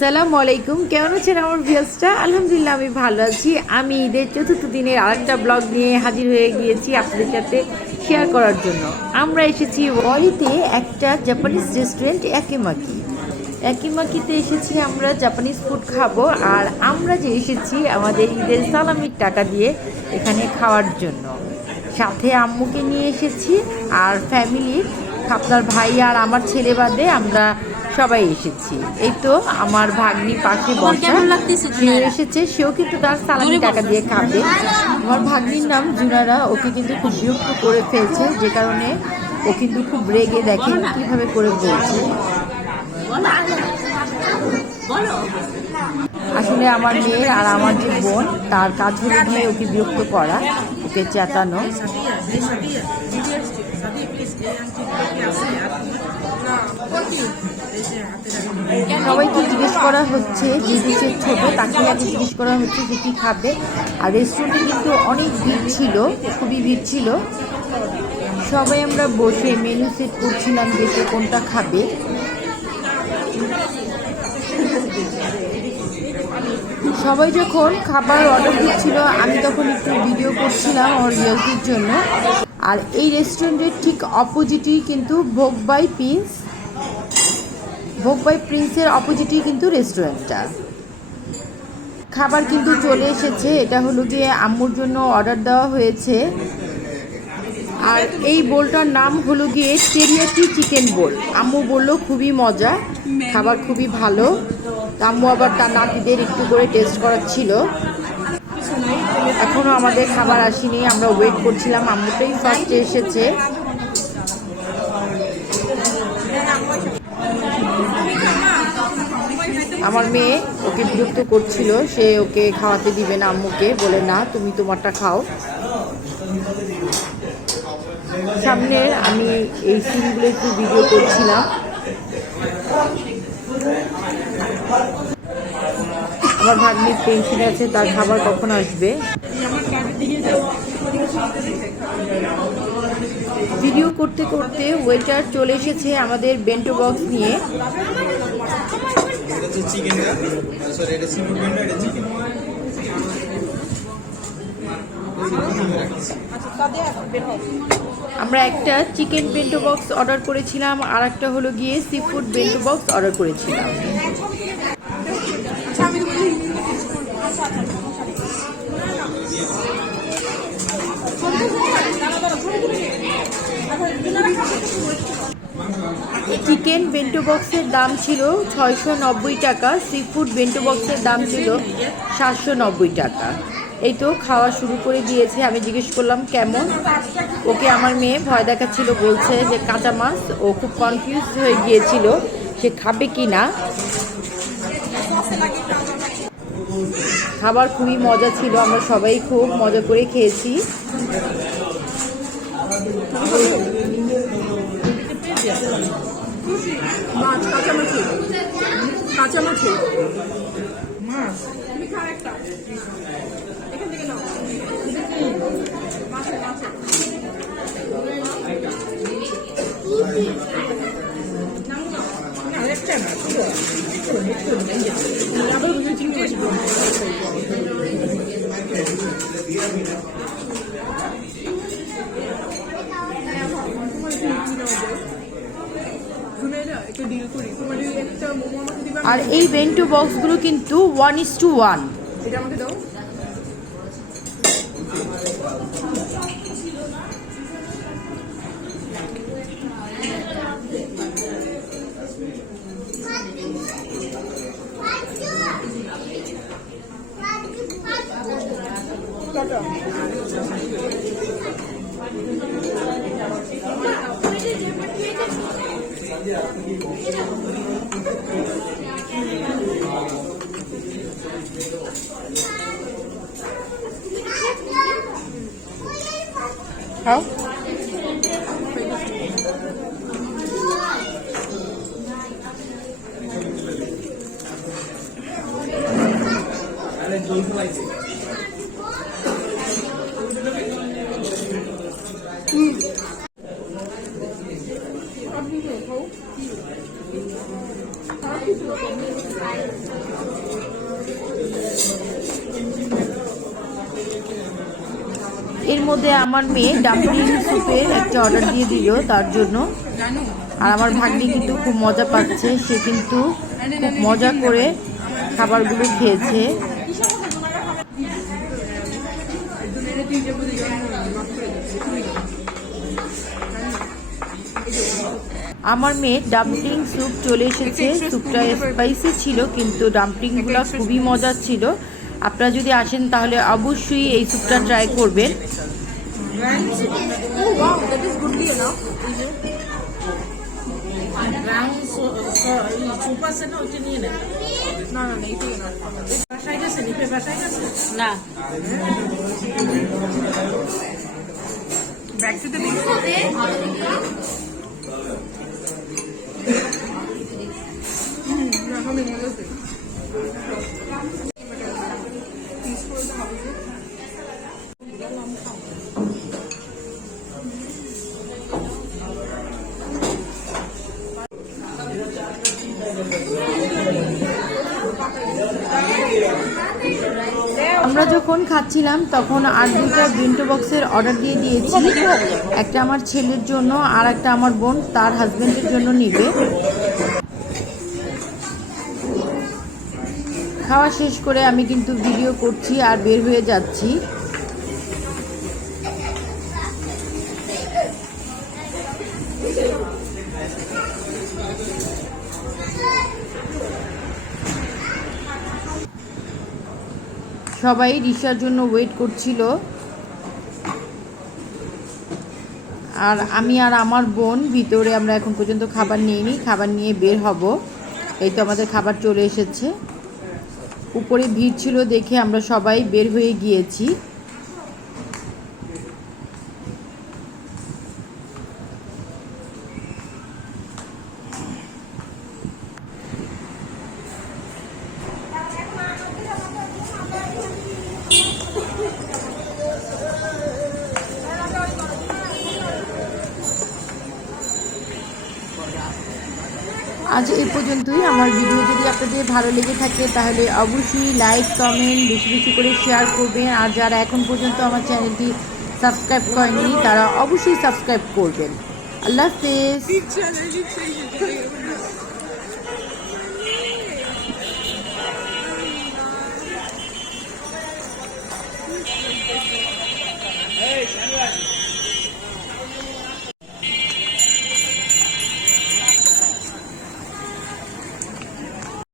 আসসালামু আলাইকুম, কেমন আছেন আমার ভিউয়ার্সরা? আলহামদুলিল্লাহ আমি ভালো আছি। আমি ঈদের চতুর্থ দিনের আরেকটা ব্লগ নিয়ে হাজির হয়ে গিয়েছি আপনাদের সাথে শেয়ার করার জন্য। আমরা এসেছি ওয়ালিতে একটা জাপানিজ রেস্টুরেন্ট একিমাকিতে এসেছি আমরা জাপানিজ ফুড খাবো। আর আমরা যে এসেছি আমাদের ঈদের সালামির টাকা দিয়ে এখানে খাওয়ার জন্য। সাথে আম্মুকে নিয়ে এসেছি আর ফ্যামিলির আপনার ভাই আর আমার ছেলে বাদে আমরা সবাই এসেছি। এই তো আমার ভাগ্নি পাশে বসা, সেও এসেছে, সেও কিন্তু তার সালামি টাকা দিয়ে খাবে। আমার ভাগ্নির নাম জুনারা, ওকে কিন্তু খুব বিরক্ত করে ফেলছে, যে কারণে ও কিন্তু খুব রেগে, দেখেন কিভাবে করে বলছে। আসলে আমার মেয়ের আর আমার যে বোন, তার কাজ হলো গিয়ে ওকে বিরক্ত করা, ওকে চেতানো। সবাইকে জিজ্ঞেস করা হচ্ছে, যে দেশের ছোটো তাকে আগে জিজ্ঞেস করা হচ্ছে যে কী খাবে। আর রেস্টুরেন্টে কিন্তু অনেক ভিড় ছিল, খুবই ভিড় ছিল। সবাই আমরা বসে মেনু সেট করছিলাম যে কে কোনটা খাবে। সবাই যখন খাবার অর্ডার দিচ্ছিল, আমি তখন একটু ভিডিও করছিলাম আমার রিলসের জন্য। আর এই রেস্টুরেন্টের ঠিক অপোজিটেই কিন্তু ভোগ বাই প্রিন্সের অপোজিটেই কিন্তু রেস্টুরেন্টটা। খাবার কিন্তু চলে এসেছে, এটা হলো গিয়ে আম্মুর জন্য অর্ডার দেওয়া হয়েছে। আর এই বোলটার নাম হলো গিয়ে টেরিয়াকি চিকেন বোল। আম্মু বললো খুবই মজা, খাবার খুবই ভালো। আম্মু আবার তার নাতিদের একটু করে টেস্ট করাচ্ছিল। এখনও আমাদের খাবার আসেনি, আমরা ওয়েট করছিলাম। আম্মুটাই ফার্স্টে এসেছে। আমার মেয়ে ওকে বিরক্ত করছিল, সে ওকে খাওয়াতে দিবে না আম্মুকে, বলে না তুমি তোমারটা খাও। সামনের আমি এই সিনগুলো একটু ভিডিও করছিলাম। আমার ভাগ্নির টেনশন আছে তার খাবার কখন আসবে। ভিডিও করতে করতে ওয়েটার চলে এসেছে আমাদের বেন্টো বক্স নিয়ে। আমরা একটা চিকেন বেন্টো বক্স অর্ডার করেছিলাম, আর একটা হলো গিয়ে sea food bento box order করেছিলাম। চিকেন বেন্টো বক্সের দাম ছিল 690 টাকা, সি ফুড বেন্টো বক্সের দাম ছিল 790 টাকা। এই তো খাওয়া শুরু করে দিয়েছে। আমি জিজ্ঞেস করলাম কেমন, ওকে আমার মেয়ে ভয় দেখাচ্ছিল, বলছে যে কাঁচা মাছ। ও খুব কনফিউজ হয়ে গিয়েছিল সে খাবে কি না। খাবার খুবই মজা ছিল, আমরা সবাই খুব মজা করে খেয়েছি। আর এই বেন্টো বক্সগুলো কিন্তু 1:1। এটা আমাকে দাও। খাও। মধ্যে আমার মেয়ে ডাম্পলিং স্যুপের একটা অর্ডার দিয়ে দিল তার জন্য। আর আমার ভাগ্নি কিন্তু খুব মজা পাচ্ছে, সে কিন্তু খুব মজা করে খাবারগুলো খেয়েছে। আমার মেয়ে ডাম্পলিং স্যুপ চলে এসেছে। স্যুপটা স্পাইসি ছিল কিন্তু ডাম্পলিংগুলো খুবই মজার ছিল। আপনারা যদি আসেন তাহলে অবশ্যই এই স্যুপটা ট্রাই করবেন। আমরা যখন খাচ্ছিলাম তখন আর দুইটা বেন্টো বক্সের অর্ডার দিয়ে দিয়েছি, একটা আমার ছেলের জন্য আর একটা আমার বোন তার হাজবেন্ডের জন্য নিবে। খাওয়া শেষ করে আমি কিন্তু ভিডিও করছি আর বের হয়ে যাচ্ছি। সবাই রিক্সার জন্য ওয়েট করছিল, আর আমি আর আমার বোন ভিতরে আমরা এখন পর্যন্ত খাবার নিইনি, খাবার নিয়ে বের হব। এই তো আমাদের খাবার চলে এসেছে। উপরে ভিড় ছিল দেখে আমরা সবাই বের হয়ে গিয়েছি। আজ এই পর্যন্তই। আমার ভিডিও যদি আপনাদের ভালো লেগে থাকে তাহলে অবশ্যই লাইক কমেন্ট বেশি বেশি করে শেয়ার করবেন। আর যারা এখন পর্যন্ত আমার চ্যানেলটি সাবস্ক্রাইব করেনি তারা অবশ্যই সাবস্ক্রাইব করবেন। আল্লাহ হাফেজ।